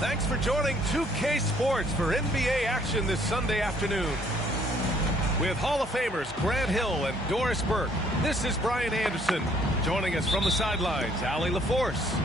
Thanks for joining 2K Sports for NBA action this Sunday afternoon. With Hall of Famers Grant Hill and Doris Burke, this is Brian Anderson. Joining us from the sidelines, Allie LaForce.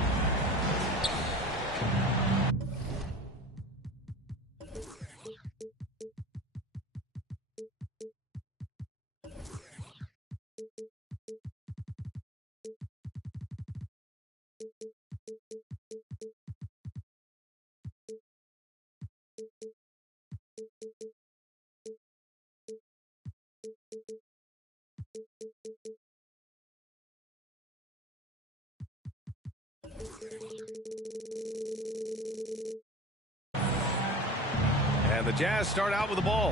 And the Jazz start out with the ball.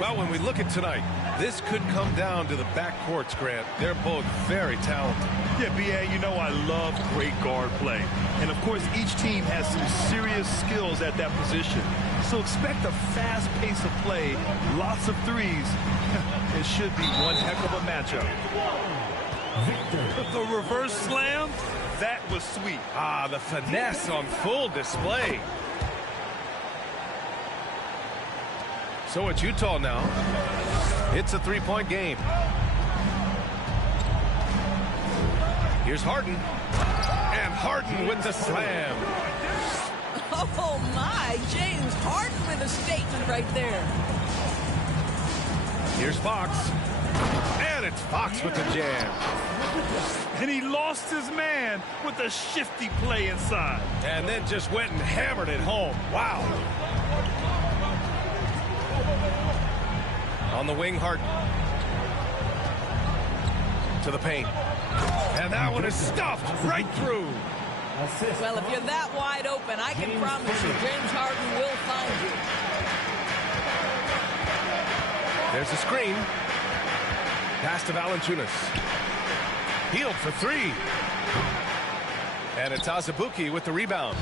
Well, when we look at tonight, this could come down to the backcourts, Grant. They're both very talented. Yeah, B.A., you know I love great guard play. And, of course, each team has some serious skills at that position. So expect a fast pace of play, lots of threes. It should be one heck of a matchup. The reverse slam, that was sweet. Ah, the finesse on full display. So it's Utah now. It's a three-point game. Here's Harden. And Harden with the slam. Oh, my. James Harden with a statement right there. Here's Fox. And it's Fox with the jam. And he lost his man with a shifty play inside. And then just went and hammered it home. Wow. On the wing, Harden. To the paint. And that one is stuffed right through. Well, if you're that wide open, I can promise you James Harden will find you. There's a screen. Pass to Valanciunas. Healed for three. And it's Azubuike with the rebound.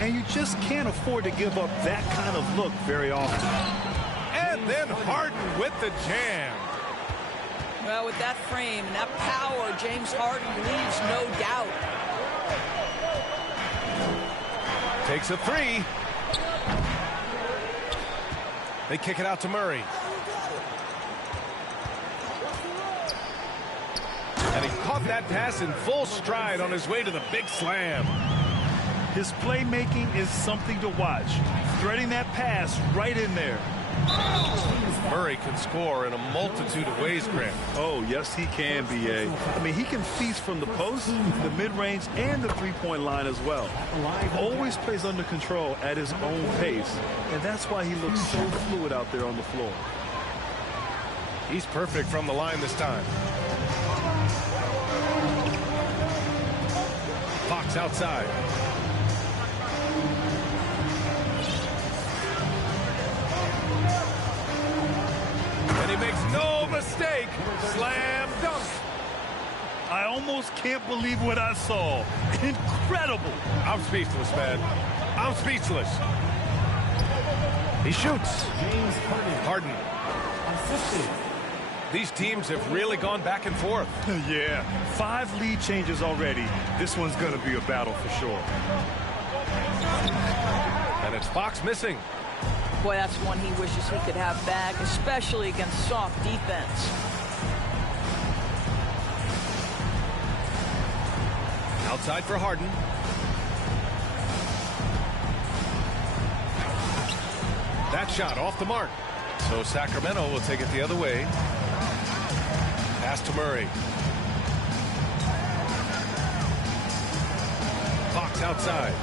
And you just can't afford to give up that kind of look very often. And then Harden with the jam. Well, with that frame and that power, James Harden leaves no doubt. Takes a three. They kick it out to Murray. And he caught that pass in full stride on his way to the big slam. His playmaking is something to watch. Threading that pass right in there. Murray can score in a multitude of ways, Grant. Oh, yes, he can, B.A. I mean, he can feast from the post, the mid-range, and the three-point line as well. He always plays under control at his own pace, and that's why he looks so fluid out there on the floor. He's perfect from the line this time. Fox outside. And he makes no mistake. Slam dunk. I almost can't believe what I saw. Incredible. I'm speechless, man. I'm speechless. He shoots. Harden. These teams have really gone back and forth. Yeah, 5 lead changes already. This one's going to be a battle for sure. And it's Fox missing. Boy, that's one he wishes he could have back, especially against soft defense. Outside for Harden. That shot off the mark. So Sacramento will take it the other way. Pass to Murray. Fox outside.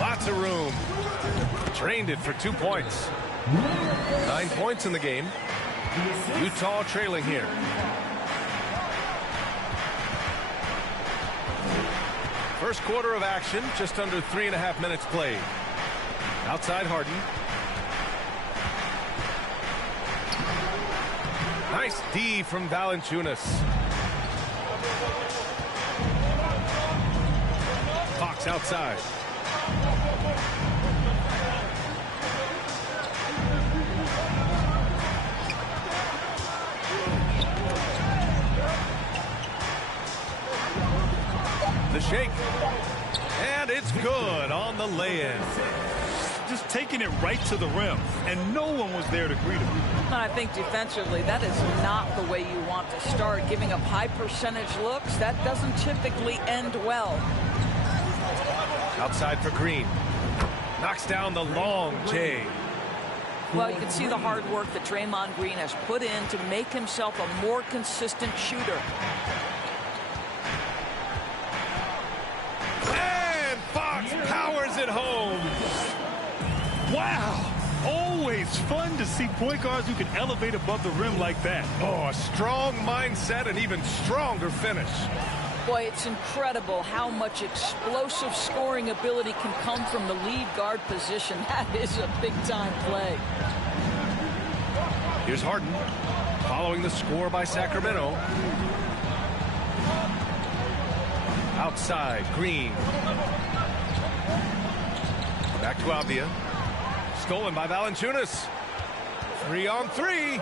Lots of room. Drained it for 2 points. 9 points in the game. Utah trailing here. First quarter of action, just under 3.5 minutes played. Outside Harden. Nice D from Valanciunas. Fox outside. The shake. And it's good on the lay-in. Just taking it right to the rim, and no one was there to greet him. I think defensively, that is not the way you want to start. Giving up high percentage looks, that doesn't typically end well. Outside for Green. Knocks down the long J. Well, you can see the hard work that Draymond Green has put in to make himself a more consistent shooter. And Fox powers it home. Wow. Always fun to see point guards who can elevate above the rim like that. Oh, a strong mindset and even stronger finish. Boy, it's incredible how much explosive scoring ability can come from the lead guard position. That is a big-time play. Here's Harden, following the score by Sacramento. Outside, Green. Back to Avdia. Stolen by Valanciunas. 3-on-3.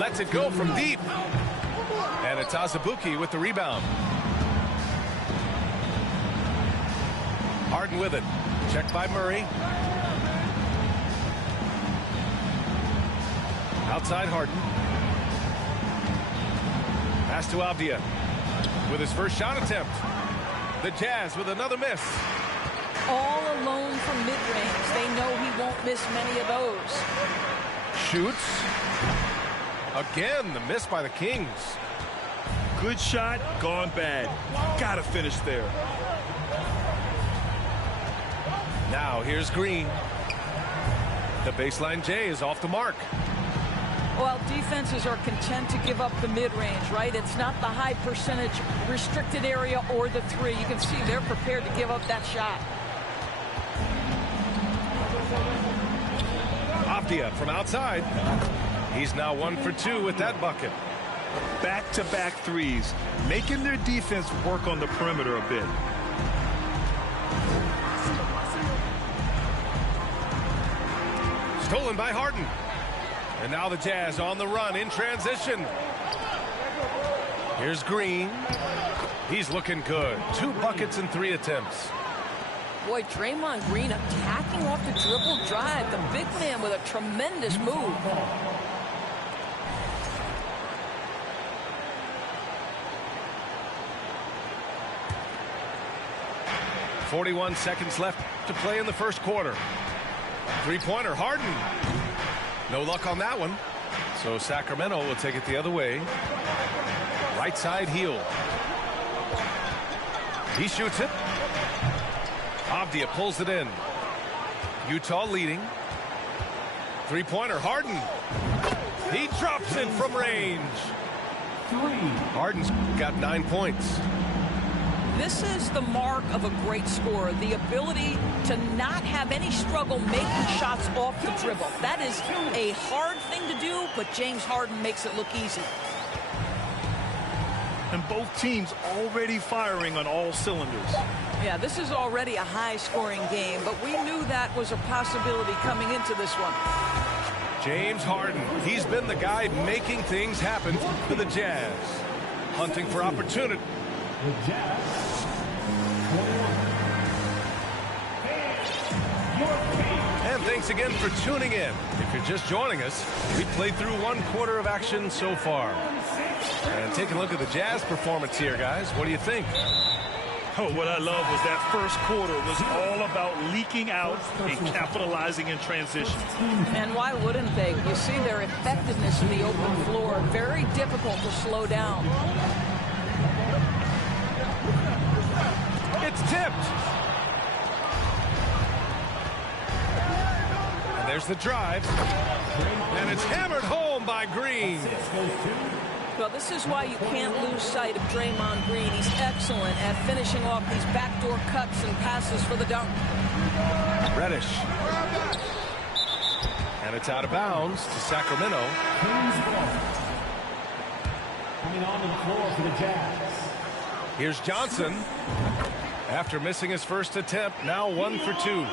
Lets it go from deep. And it's Azubuike with the rebound. Harden with it. Checked by Murray. Outside Harden. Pass to Avdia with his first shot attempt. The Jazz with another miss. All alone from mid-range. They know he won't miss many of those. Shoots. Again, the miss by the Kings. Good shot, gone bad. Gotta finish there. Now here's Green. The baseline J is off the mark. Well, defenses are content to give up the mid-range, right? It's not the high percentage restricted area or the three. You can see they're prepared to give up that shot. Avdia from outside. He's now 1 for 2 with that bucket. Back-to-back threes, making their defense work on the perimeter a bit. Stolen by Harden. And now the Jazz on the run in transition. Here's Green. He's looking good. 2 buckets and 3 attempts. Boy, Draymond Green attacking off the dribble drive. The big man with a tremendous move. .41 seconds left to play in the first quarter. Three-pointer, Harden. No luck on that one. So Sacramento will take it the other way. Right side heel. He shoots it. Avdia pulls it in. Utah leading. Three-pointer, Harden. He drops it from range. Harden's got 9 points. This is the mark of a great scorer, the ability to not have any struggle making shots off the dribble. That is a hard thing to do, but James Harden makes it look easy. And both teams already firing on all cylinders. Yeah, this is already a high-scoring game, but we knew that was a possibility coming into this one. James Harden, he's been the guy making things happen for the Jazz. Hunting for opportunity. And thanks again for tuning in. If you're just joining us, we played through 1 quarter of action so far. And take a look at the Jazz performance here, guys. What do you think? Oh, what I love was that first quarter was all about leaking out and capitalizing in transition. And why wouldn't they? You see their effectiveness in the open floor. Very difficult to slow down. It's tipped. And there's the drive. And it's hammered home by Green. Well, this is why you can't lose sight of Draymond Green. He's excellent at finishing off these backdoor cuts and passes for the dunk. Reddish. And it's out of bounds to Sacramento. Coming onto the floor for the Jazz. Here's Johnson. After missing his first attempt, now 1 for 2.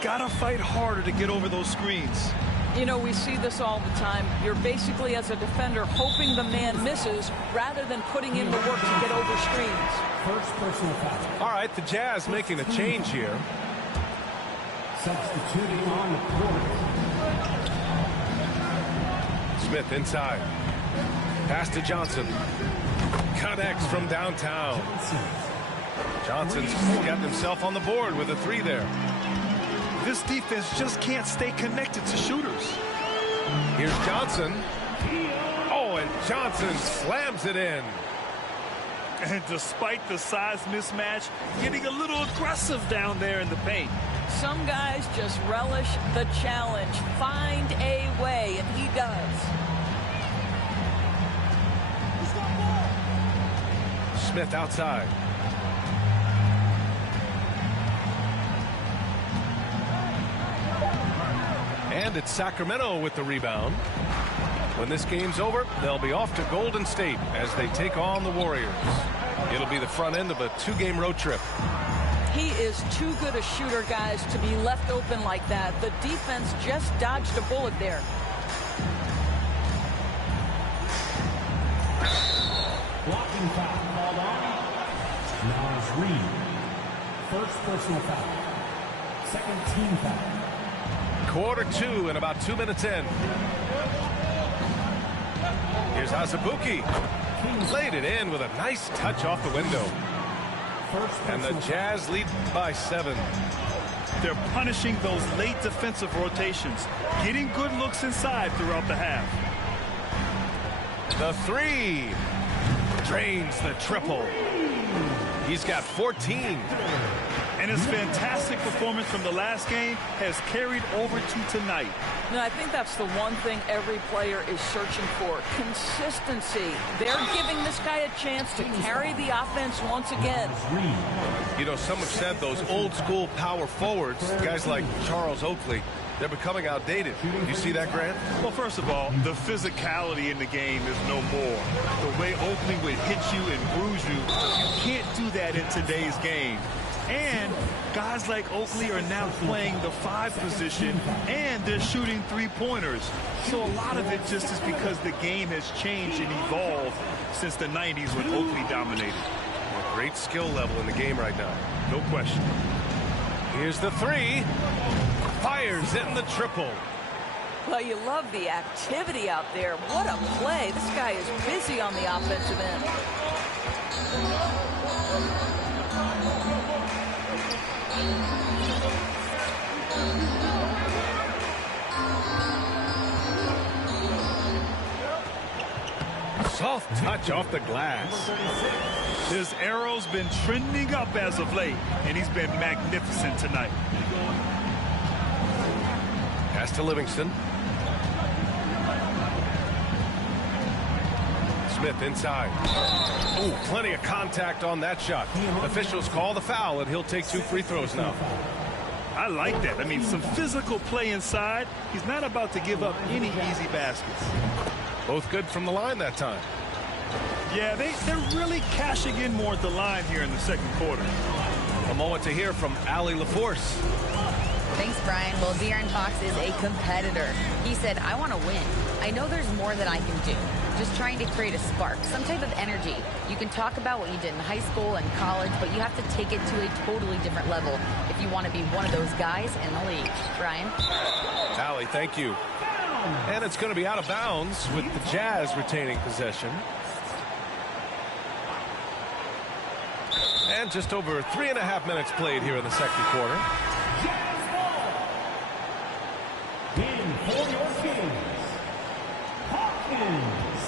Gotta fight harder to get over those screens. You know, we see this all the time. You're basically, as a defender, hoping the man misses rather than putting in the work to get over screens. First personal foul. All right, the Jazz making a change here. Substituting on the court. Smith inside. Pass to Johnson. Connects from downtown. Johnson's got himself on the board with a 3 there. This defense just can't stay connected to shooters. Here's Johnson. Oh, and Johnson slams it in. And despite the size mismatch, getting a little aggressive down there in the paint. Some guys just relish the challenge. Find a way, and he does. Smith outside. And it's Sacramento with the rebound. When this game's over, they'll be off to Golden State as they take on the Warriors. It'll be the front end of a 2-game road trip. He is too good a shooter, guys, to be left open like that. The defense just dodged a bullet there. Blocking foul called on. Now it's Reed. First personal foul. Second team foul. Quarter 2 and about 2 minutes in. Here's Azubuike. Laid it in with a nice touch off the window. And the Jazz lead by 7. They're punishing those late defensive rotations, getting good looks inside throughout the half. The 3 drains the triple. He's got 14. And his fantastic performance from the last game has carried over to tonight. No, I think that's the one thing every player is searching for. Consistency. They're giving this guy a chance to carry the offense once again. You know, some have said those old school power forwards, guys like Charles Oakley, they're becoming outdated. You see that, Grant? Well, first of all, the physicality in the game is no more. The way Oakley would hit you and bruise you, you can't do that in today's game. And guys like Oakley are now playing the 5 position, and they're shooting 3-pointers. So a lot of it just is because the game has changed and evolved since the 90s when Oakley dominated. A great skill level in the game right now. No question. Here's the 3. Fires in the triple. Well, you love the activity out there. What a play. This guy is busy on the offensive end. Soft touch off the glass. His arrow's been trending up as of late, and he's been magnificent tonight. Pass to Livingston. Smith inside. Oh, plenty of contact on that shot. Officials call the foul, and he'll take 2 free throws now. I like that. I mean, some physical play inside. He's not about to give up any easy baskets. Both good from the line that time. Yeah, they're really cashing in more at the line here in the second quarter. A moment to hear from Allie LaForce. Thanks, Brian. Well, De'Aaron Fox is a competitor. He said, I want to win. I know there's more that I can do. Just trying to create a spark, some type of energy. You can talk about what you did in high school and college, but you have to take it to a totally different level if you want to be one of those guys in the league. Brian? Allie, thank you. And it's going to be out of bounds with the Jazz retaining possession. And just over 3.5 minutes played here in the second quarter. In for your Kings, Hawkins.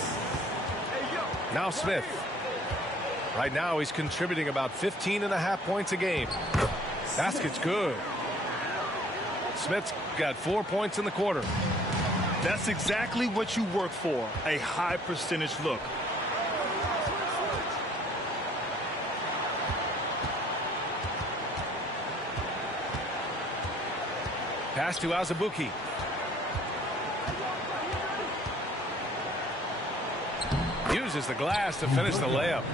Now Smith. Right now he's contributing about 15.5 points a game. Basket's good. Smith's got 4 points in the quarter. That's exactly what you work for, a high percentage look. Pass to Azubuike. Uses the glass to finish the layup.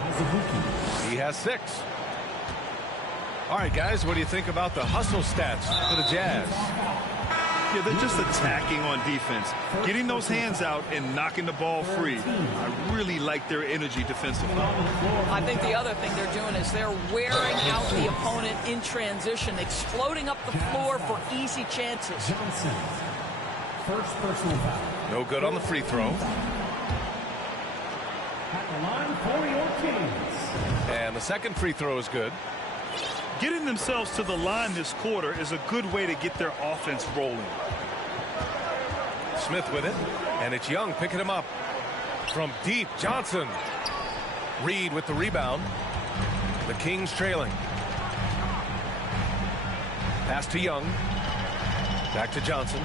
He has 6. All right, guys, what do you think about the hustle stats for the Jazz? Yeah, they're just attacking on defense, getting those hands out and knocking the ball free. I really like their energy defensively. I think the other thing they're doing is they're wearing out the opponent in transition, exploding up the floor for easy chances. Johnson. First personal foul. No good on the free throw. At the line for your Kings. And the second free throw is good. Getting themselves to the line this quarter is a good way to get their offense rolling. Smith with it, and it's Young picking him up. From deep, Johnson. Reed with the rebound. The Kings trailing. Pass to Young. Back to Johnson.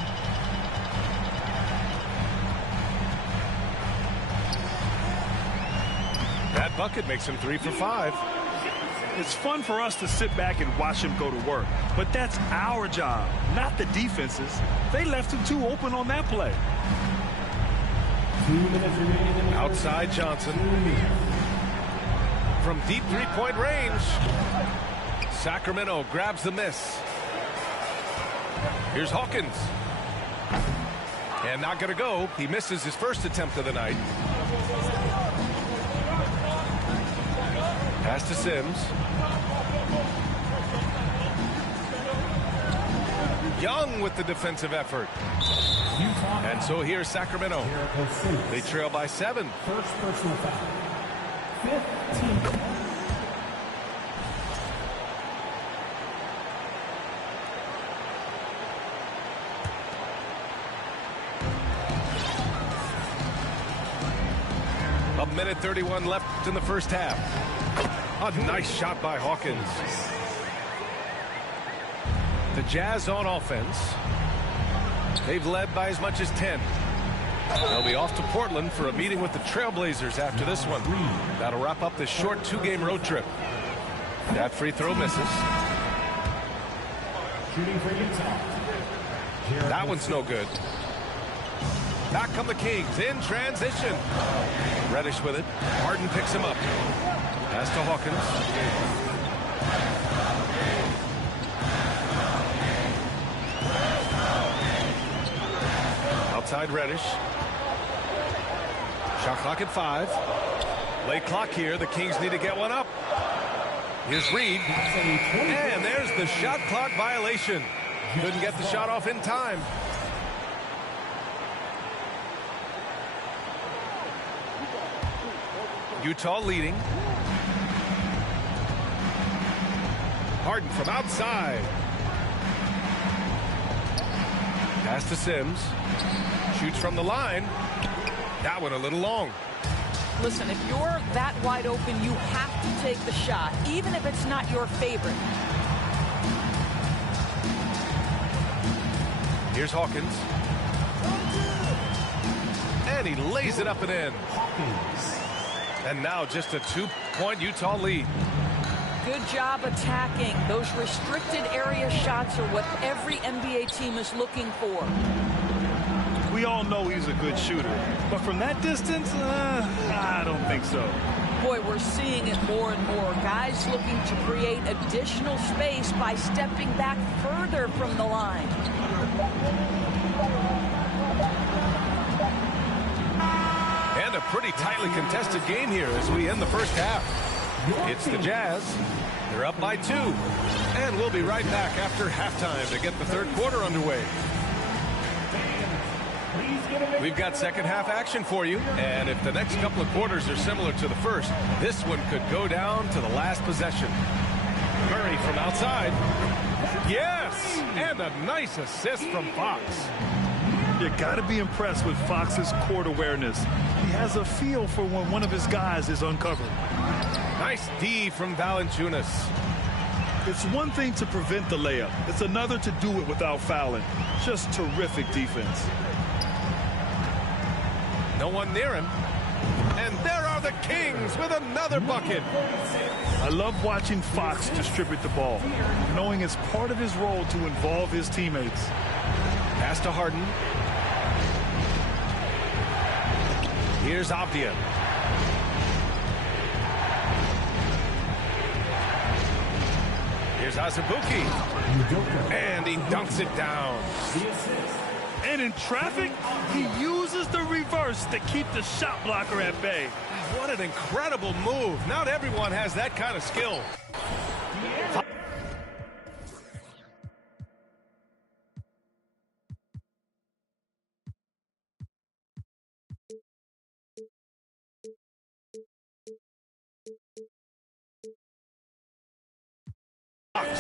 That bucket makes him 3 for 5. It's fun for us to sit back and watch him go to work, but that's our job, not the defense's. They left him too open on that play. 2 minutes remaining in the Outside Johnson. From deep three-point range. Sacramento grabs the miss. Here's Hawkins. And not going to go. He misses his first attempt of the night. Pass to Sims. Young with the defensive effort. And so here's Sacramento. They trail by 7. First personal foul. 15. A minute 31 left in the first half. A nice shot by Hawkins. The Jazz on offense. They've led by as much as 10. They'll be off to Portland for a meeting with the Trailblazers after this one. That'll wrap up this short 2-game road trip. That free throw misses. Shooting for Utah. That one's no good. Back come the Kings in transition. Reddish with it. Harden picks him up. Pass to Hawkins. Outside Reddish. Shot clock at 5. Late clock here. The Kings need to get one up. Here's Reed. And there's the shot clock violation. Couldn't get the shot off in time. Utah leading. Harden from outside. Pass to Sims. Shoots from the line. That one a little long. Listen, if you're that wide open, you have to take the shot, even if it's not your favorite. Here's Hawkins. And he lays it up and in. And now just a 2-point Utah lead. Good job attacking. Those restricted area shots are what every NBA team is looking for. We all know he's a good shooter, but from that distance, I don't think so. Boy, we're seeing it more and more. Guys looking to create additional space by stepping back further from the line. And a pretty tightly contested game here as we end the first half. It's the Jazz. They're up by 2. And we'll be right back after halftime to get the third quarter underway. We've got second half action for you. And if the next couple of quarters are similar to the first, this one could go down to the last possession. Murray from outside. Yes! And a nice assist from Fox. You got to be impressed with Fox's court awareness. He has a feel for when one of his guys is uncovered. Nice D from Valanciunas. It's one thing to prevent the layup. It's another to do it without fouling. Just terrific defense. No one near him. And there are the Kings with another bucket. I love watching Fox distribute the ball, knowing it's part of his role to involve his teammates. Pass to Harden. Here's Avdia. Here's Azubuike. And he dunks it down. And in traffic, he uses the reverse to keep the shot blocker at bay. What an incredible move. Not everyone has that kind of skill.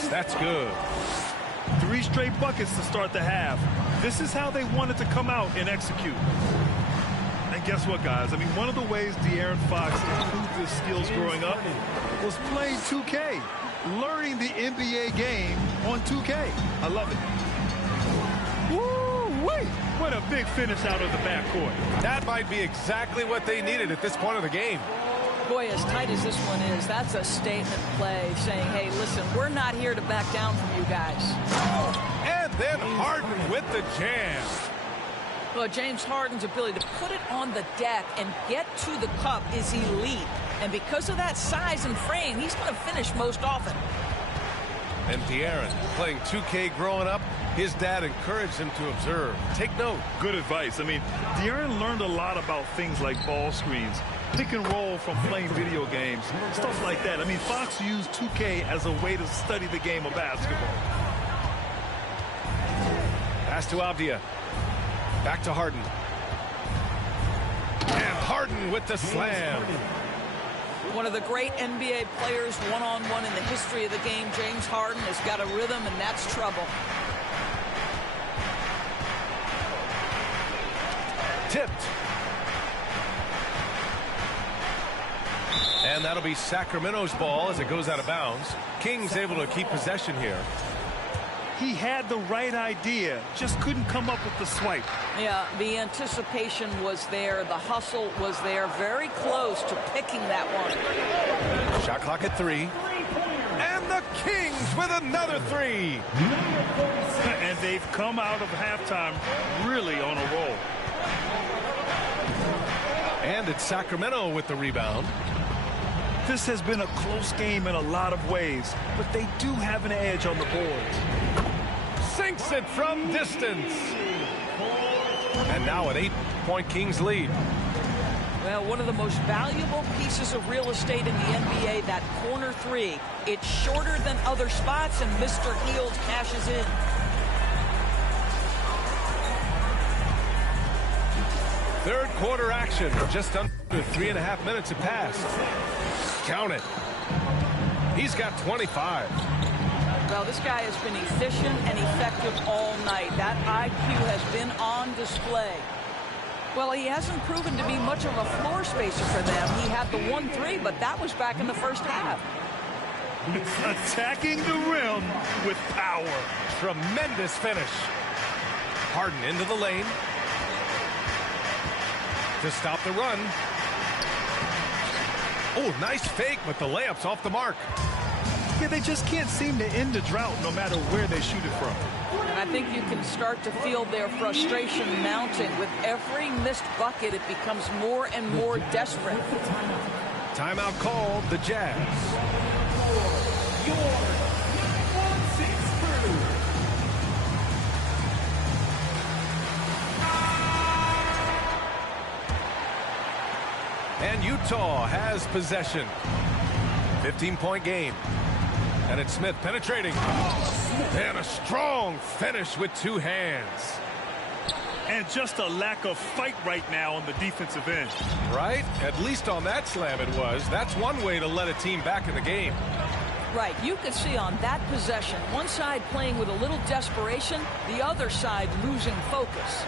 That's good. 3 straight buckets to start the half. This is how they wanted to come out and execute. And guess what, guys? I mean, one of the ways De'Aaron Fox improved his skills growing up was playing 2K, learning the NBA game on 2K. I love it. Woo-wee! What a big finish out of the backcourt. That might be exactly what they needed at this point of the game. Boy, as tight as this one is, that's a statement play saying, hey, listen, we're not here to back down from you guys. And then Harden with the jam. Well, James Harden's ability to put it on the deck and get to the cup is elite. And because of that size and frame, he's going to finish most often. And De'Aaron, playing 2K growing up, his dad encouraged him to observe. Take note. Good advice. I mean, De'Aaron learned a lot about things like ball screens, pick and roll from playing video games, stuff like that. I mean, Fox used 2K as a way to study the game of basketball. Pass to Avdia. Back to Harden. And Harden with the slam. One of the great NBA players one-on-one in the history of the game, James Harden, has got a rhythm, and that's trouble. Tipped. And that'll be Sacramento's ball as it goes out of bounds. Kings able to keep possession here. He had the right idea, just couldn't come up with the swipe. Yeah, the anticipation was there. The hustle was there. Very close to picking that one. Shot clock at 3. And the Kings with another 3. And they've come out of halftime really on a roll. And it's Sacramento with the rebound. This has been a close game in a lot of ways, but they do have an edge on the boards. Sinks it from distance. And now an 8-point Kings lead. Well, one of the most valuable pieces of real estate in the NBA, that corner 3. It's shorter than other spots, and Mr. Hield cashes in. Third quarter action. Just under 3.5 minutes have passed. Count it. He's got 25. Well, this guy has been efficient and effective all night. That IQ has been on display. Well, he hasn't proven to be much of a floor spacer for them. He had the 1-3, but that was back in the first half. Attacking the rim with power. Tremendous finish. Harden into the lane to stop the run. Oh, nice fake, but the layup's off the mark. Yeah, they just can't seem to end the drought no matter where they shoot it from. And I think you can start to feel their frustration mounting. With every missed bucket, it becomes more and more desperate. Timeout called, the Jazz. And Utah has possession. 15-point game. And it's Smith penetrating. And a strong finish with 2 hands. And just a lack of fight right now on the defensive end. Right? At least on that slam it was. That's one way to let a team back in the game. Right. You could see on that possession, one side playing with a little desperation, the other side losing focus.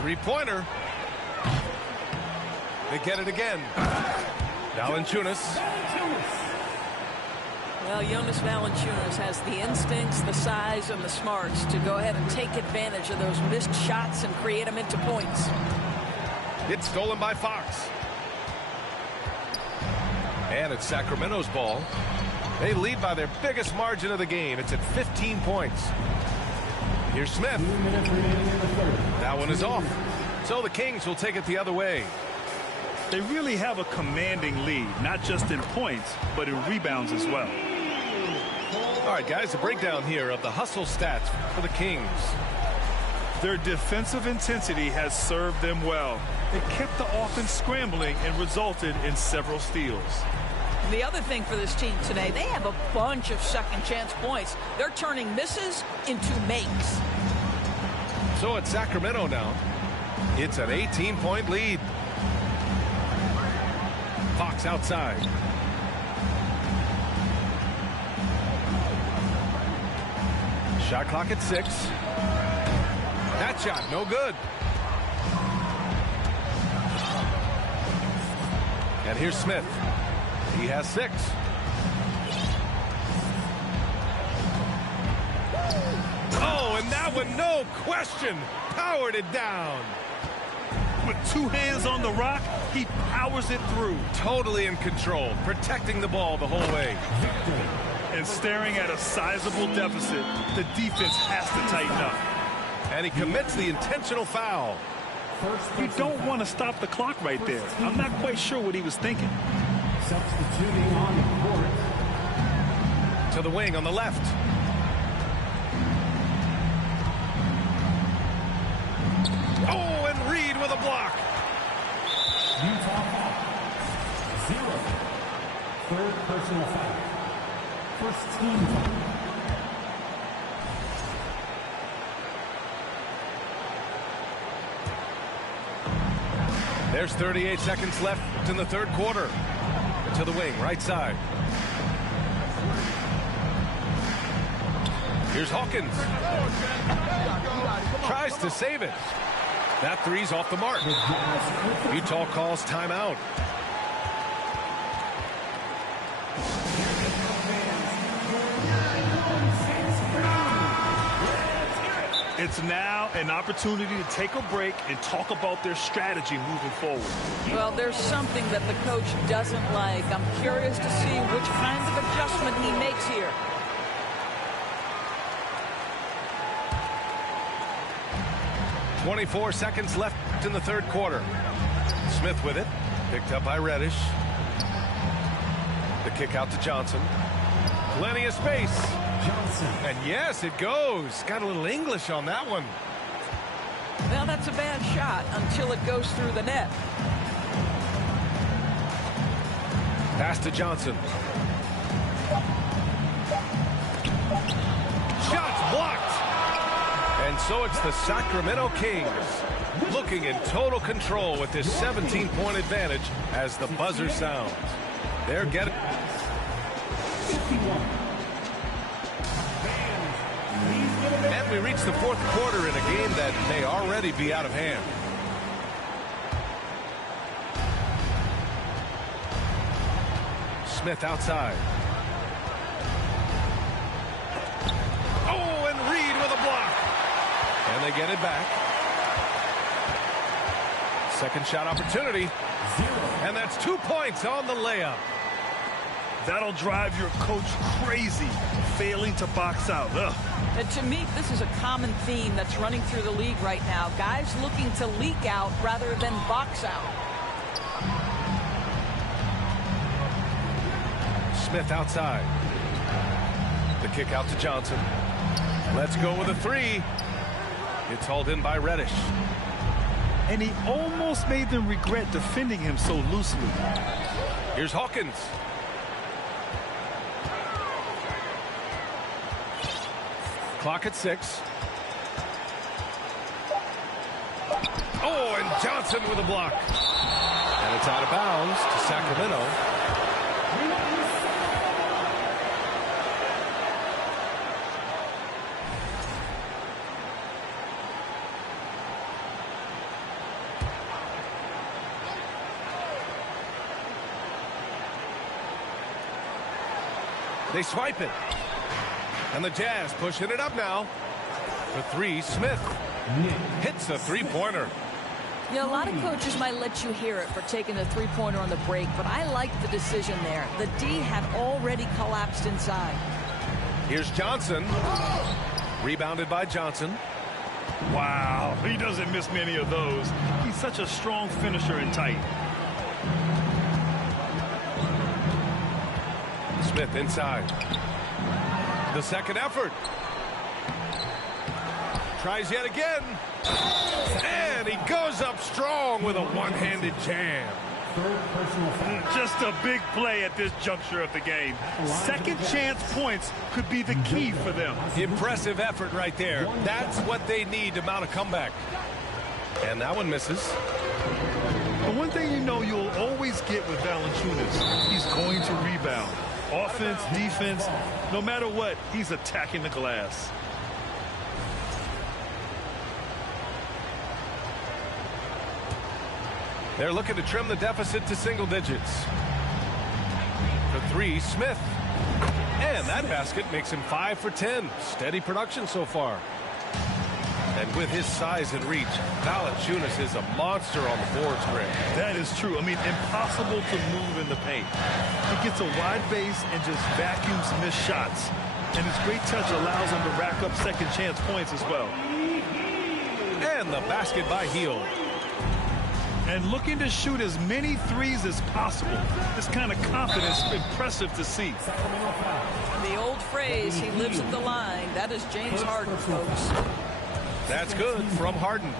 Three-pointer. They get it again. Valanciunas. Well, Jonas Valanciunas has the instincts, the size, and the smarts to go ahead and take advantage of those missed shots and create them into points. It's stolen by Fox. And it's Sacramento's ball. They lead by their biggest margin of the game. It's at 15 points. Here's Smith. That one is off. So the Kings will take it the other way. They really have a commanding lead, not just in points, but in rebounds as well. All right, guys, a breakdown here of the hustle stats for the Kings. Their defensive intensity has served them well. It kept the offense scrambling and resulted in several steals. The other thing for this team today, they have a bunch of second chance points. They're turning misses into makes. So it's Sacramento now. It's an 18-point lead. Fox outside. Shot clock at 6. That shot, no good. And here's Smith. He has 6. Oh, and that one, no question, powered it down. With 2 hands on the rock, he powers it through. Totally in control, protecting the ball the whole way. And staring at a sizable deficit, the defense has to tighten up. And he commits the intentional foul. You don't want to stop the clock right there. I'm not quite sure what he was thinking. Substituting on the court. To the wing on the left. Oh, and Reed with a block. Utah foul. 0. Third personal foul. First team foul. There's 38 seconds left in the third quarter. To the wing, right side. Here's Hawkins. Tries to save it. That three's off the mark. Utah calls timeout. It's now an opportunity to take a break and talk about their strategy moving forward. Well, there's something that the coach doesn't like. I'm curious to see which kind of adjustment he makes here. .24 seconds left in the third quarter. Smith with it. Picked up by Reddish. The kick out to Johnson. Plenty of space. Johnson. And yes, it goes. Got a little English on that one. Well, that's a bad shot until it goes through the net. Pass to Johnson. Shots blocked. And so it's the Sacramento Kings looking in total control with this 17-point advantage as the buzzer sounds. They're getting... 51. And we reach the fourth quarter in a game that may already be out of hand. Smith outside. Oh, and Reed with a block. And they get it back. Second shot opportunity. 0. And that's 2 points on the layup. That'll drive your coach crazy, failing to box out. Ugh. And to me, this is a common theme that's running through the league right now. Guys looking to leak out rather than box out. Smith outside. The kick out to Johnson. Let's go with a three. It's hauled in by Reddish. And he almost made them regret defending him so loosely. Here's Hawkins. Clock at 6. Oh, and Johnson with a block. And it's out of bounds to Sacramento. They swipe it. And the Jazz pushing it up now. For three, Smith hits a three-pointer. Yeah, a lot of coaches might let you hear it for taking the three-pointer on the break, but I like the decision there. The D had already collapsed inside. Here's Johnson. Rebounded by Johnson. Wow, he doesn't miss many of those. He's such a strong finisher and tight. Smith inside. The second effort. Tries yet again. And he goes up strong with a one-handed jam. Just a big play at this juncture of the game. Second chance points could be the key for them. Impressive effort right there. That's what they need to mount a comeback. And that one misses. The one thing you know you'll always get with Valanciunas, he's going to rebound. Offense, defense, no matter what, he's attacking the glass. They're looking to trim the deficit to single digits. For three, Smith. And that basket makes him 5 for 10. Steady production so far. And with his size and reach, Valanciunas is a monster on the boards, Greg. That is true. I mean, impossible to move in the paint. He gets a wide base and just vacuums missed shots. And his great touch allows him to rack up second chance points as well. And the basket by Hield. And looking to shoot as many threes as possible. This kind of confidence, impressive to see. The old phrase, he lives at the line. That is James Harden, folks. That's good from Harden.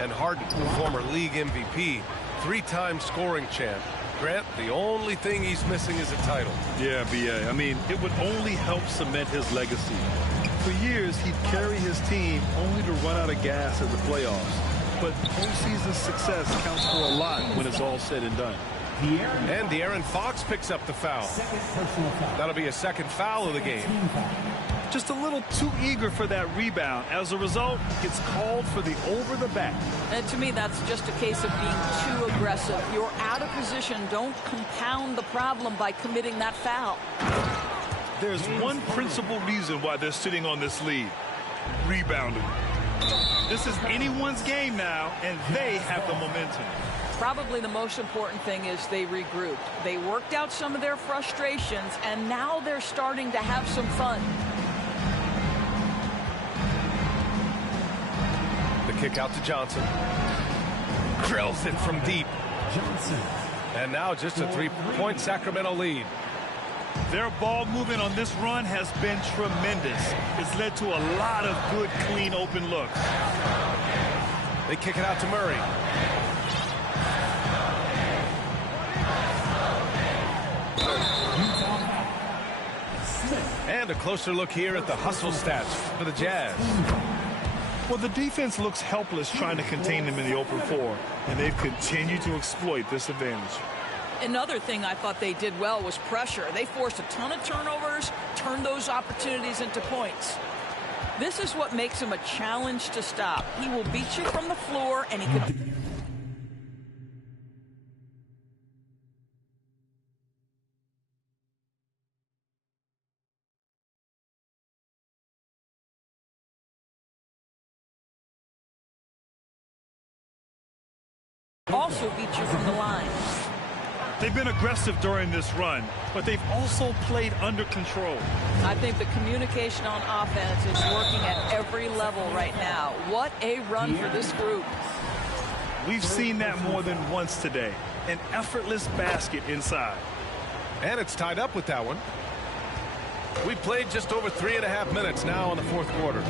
And Harden, former league MVP, 3-time scoring champ. Grant, the only thing he's missing is a title. Yeah, B.A. I mean, it would only help cement his legacy. For years, he'd carry his team only to run out of gas in the playoffs. But postseason success counts for a lot when it's all said and done. And De'Aaron Fox picks up the foul. That'll be a second foul of the game. Just a little too eager for that rebound. As a result, gets called for the over the back. And to me, that's just a case of being too aggressive. You're out of position. Don't compound the problem by committing that foul. There's one principal reason why they're sitting on this lead. Rebounding. This is anyone's game now, and they have the momentum. Probably the most important thing is they regrouped. They worked out some of their frustrations, and now they're starting to have some fun. The kick out to Johnson. Drills it from deep. Johnson. And now just a 3-point Sacramento lead. Their ball movement on this run has been tremendous. It's led to a lot of good, clean, open looks. They kick it out to Murray. And a closer look here at the hustle stats for the Jazz. Well, the defense looks helpless trying to contain them in the open floor, and they've continued to exploit this advantage. Another thing I thought they did well was pressure. They forced a ton of turnovers, turned those opportunities into points. This is what makes him a challenge to stop. He will beat you from the floor, and he can... also beat you from the line. They've been aggressive during this run, but they've also played under control. I think the communication on offense is working at every level right now. What a run for this group. We've seen that more than once today. An effortless basket inside. And it's tied up with that one. We played just over 3.5 minutes now in the fourth quarter.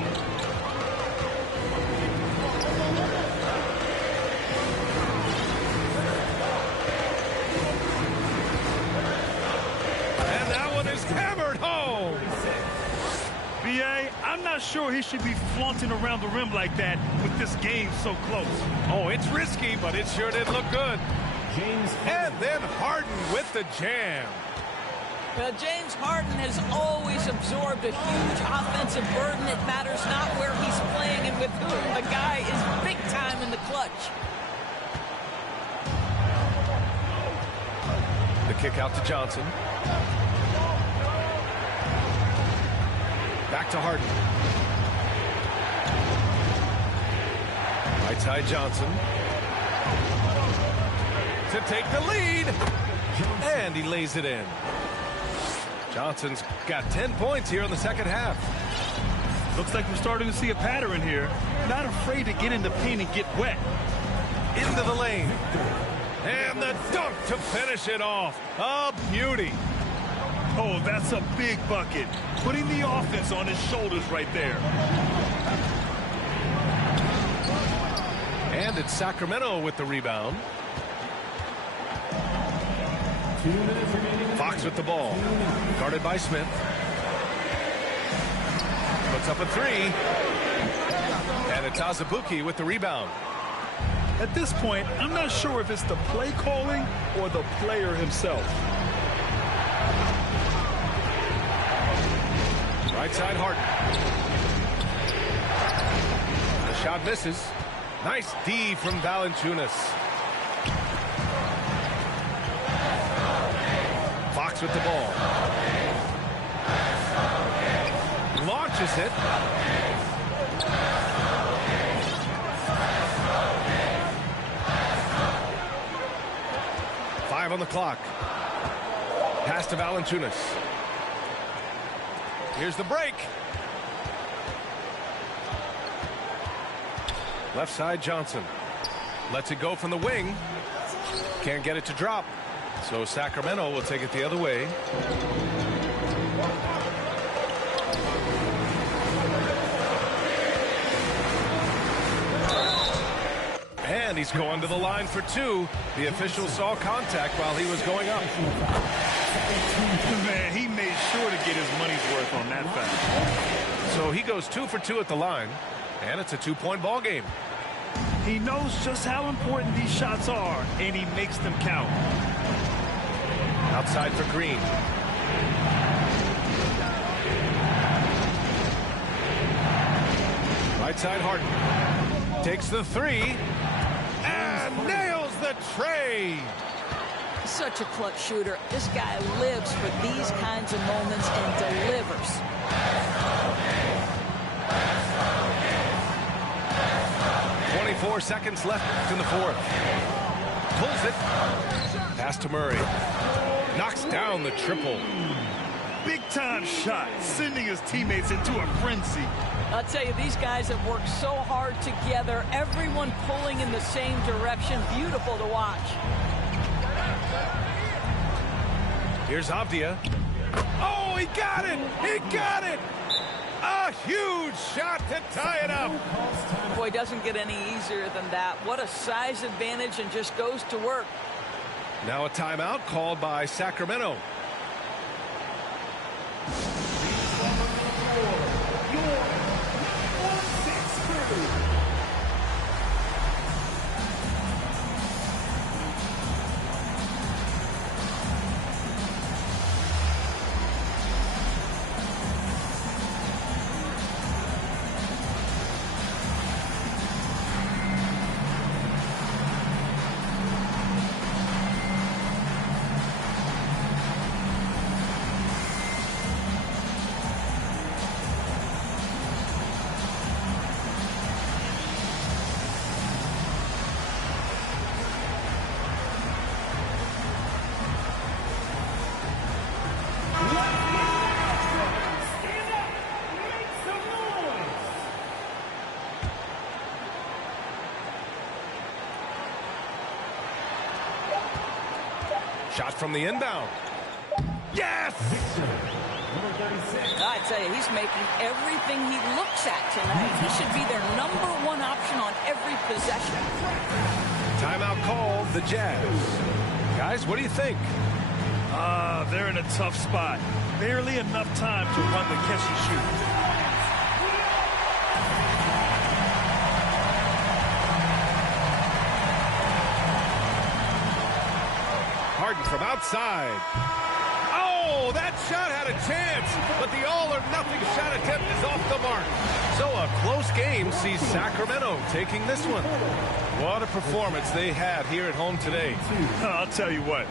B.A., I'm not sure he should be flaunting around the rim like that with this game so close. Oh, it's risky, but it sure did look good. And then Harden with the jam. Well, James Harden has always absorbed a huge offensive burden. It matters not where he's playing and with whom. The guy is big time in the clutch. The kick out to Johnson. Back to Harden. Right side Johnson. To take the lead. And he lays it in. Johnson's got 10 points here in the second half. Looks like we're starting to see a pattern here. Not afraid to get in the paint and get wet. Into the lane. And the dunk to finish it off. A beauty. Oh, that's a big bucket. Putting the offense on his shoulders right there. And it's Sacramento with the rebound. Fox with the ball. Guarded by Smith. Puts up a three. And it's Azubuike with the rebound. At this point, I'm not sure if it's the play calling or the player himself. Right side Harden. The shot misses. Nice D from Valanciunas. Fox with the ball. Launches it. Five on the clock. Pass to Valanciunas. Here's the break. Left side Johnson. Lets it go from the wing. Can't get it to drop. So Sacramento will take it the other way. And he's going to the line for two. The official saw contact while he was going up. Man, he made sure to get his money's worth on that foul. So he goes 2 for 2 at the line. And it's a 2-point ball game. He knows just how important these shots are, and he makes them count. Outside for Green. Right side Harden. Takes the three. And nails the tray. Such a clutch shooter. This guy lives for these kinds of moments and delivers. .4 seconds left in the fourth. Pulls it. Pass to Murray. Knocks down the triple. Big-time shot, sending his teammates into a frenzy. I'll tell you, these guys have worked so hard together. Everyone pulling in the same direction. Beautiful to watch. Here's Avdia. Oh, he got it! He got it! A huge shot to tie it up. Boy, it doesn't get any easier than that. What a size advantage, and just goes to work. Now a timeout called by Sacramento. Shot from the inbound. Yes! I tell you, he's making everything he looks at tonight. He should be their #1 option on every possession. Timeout called the Jazz. Guys, what do you think? They're in a tough spot. Barely enough time to run the catch and shoot. Harden from outside. Oh, that shot had a chance, but the all-or-nothing shot attempt is off the mark. So a close game sees Sacramento taking this one. What a performance they had here at home today. I'll tell you what,